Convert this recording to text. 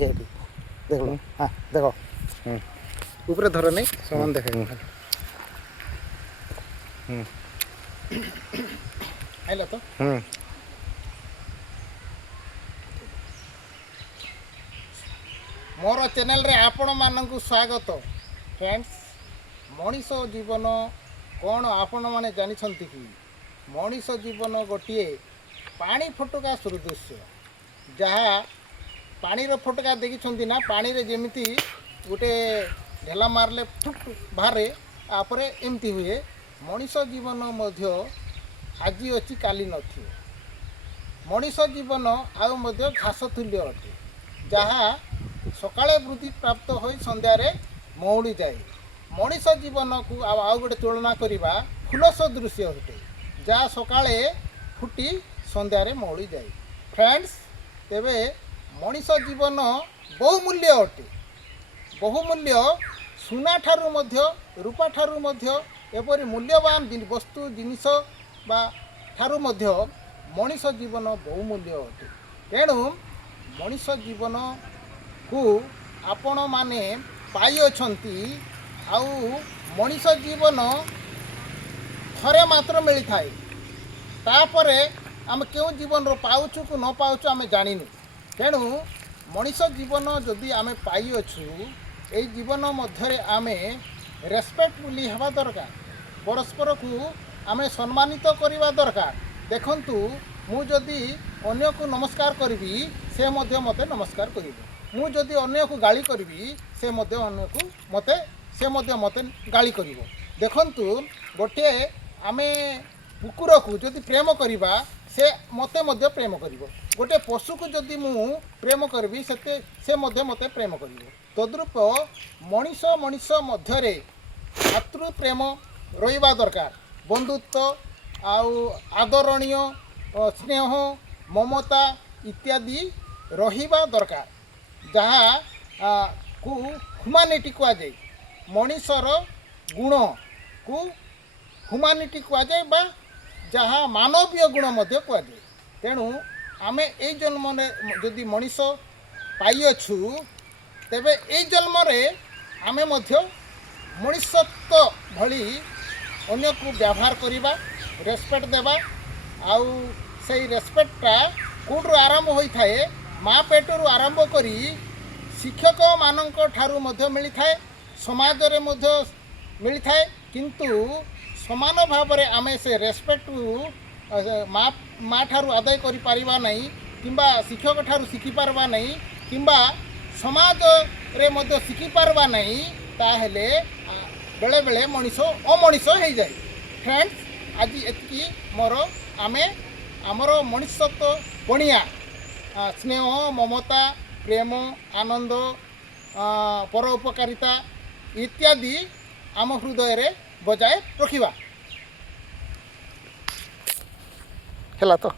देख लो हाँ देखो ऊपर धरो नहीं समान देखे आइला तो मोर चैनल रे आपण मानक स्वागत फ्रेंड्स मनीष जीवन कौन आपण माने जानिछंती कि मनीष जीवन गोटे पानी फटका सदृश जहाँ पानी रो फटका देखी ना पानी रे जेमिति गोटे ढेला मारले फुट बाहरे आपरे एमती हुए मनीष जीवन मध्य आज अच्छी काली नथी मनीष जीवन आउ मध्य घास तुल्य अटे जहाँ सकाळे वृद्धि प्राप्त हो संध्यारे मौड़ी जाए मनीष जीवन को आउ गोटे तुलना करवा फूल सदृश अटे जहाँ सकाळे फुटी संध्यारे मौड़ी जाए फ्रेंड्स तेबे मनीष जीवन बहुमूल्य अटे बहुमूल्य सुना ठारू मध्य रूपा ठारू मध्य एपरि मूल्यवान वस्तु जिनिष बा ठारू मध्य मनीष जीवन बहुमूल्य अटे तेणु मनीष जीवन को आपण माने पाई अछंती आउ मनीष जीवन थरे मात्र मिली थाए तापरे आम क्यों जीवन रो पाउछु को न पाउछु आम जानिनु तेणु मनीष जीवन जदि आम पाई अछु ए जीवन मध्य आम रेस्पेक्ट बोली हवा दरकार परस्पर को आम सम्मानित करवा दरकार देखंतु मु जदि अन्य को नमस्कार करी से मध्य मते नमस्कार करिवो मु जदि अन्य को गाली करी से मध्य अन्य को मते से मध्य मते गाली करिवो देखंतु गोटे आमे कुकुर को जदि प्रेम करिबा से मते मध्य प्रेम करिवो गोटे पशु को जदि मु प्रेम करबी से मध्य मते प्रेम करिवो तद्रूप मनीष मनीष मध्य भातृ प्रेम रहिबा दरकार बंधुत्व आउ आदरणीय स्नेह ममता इत्यादि रहिबा दरकार जहाँ को ह्यूमानिटी कहुए मनीषर गुण को ह्यूमानिटी कहुए बा जहाँ मानवीय गुण मध्य कहुए तेणु आमे ए जन्म जदि मनीष पाइछु तेबे ए जन्म रे आमे मध्य मनीषत्व भली अन्य को व्यवहार करिबा रेस्पेक्ट देबा आउ से रेस्पेक्टटा कोड्रु आरंभ होता है माँ पेटरू आरंभ करी शिक्षक मानक ठारू मध्य मिली थाए समाज रे मध्य मिली थाए किंतु समान भाव रे आमे से रेस्पेक्ट माँ ठारू आदाय करि पारिबा नहीं किंबा शिक्षक ठारू शिखि पारबा नहीं किंबा समाज रे मध्य शिखि पारबा नहीं ताहेले बेले बेले मनीष अमनीष हो जाए फ्रेंड्स आज एतकी मोर आमे आमर मनीषत्व पणिया स्नेह ममता प्रेम आनंद परोपकारिता इत्यादि आम हृदय रे बजाय रखिबा। हेला तो।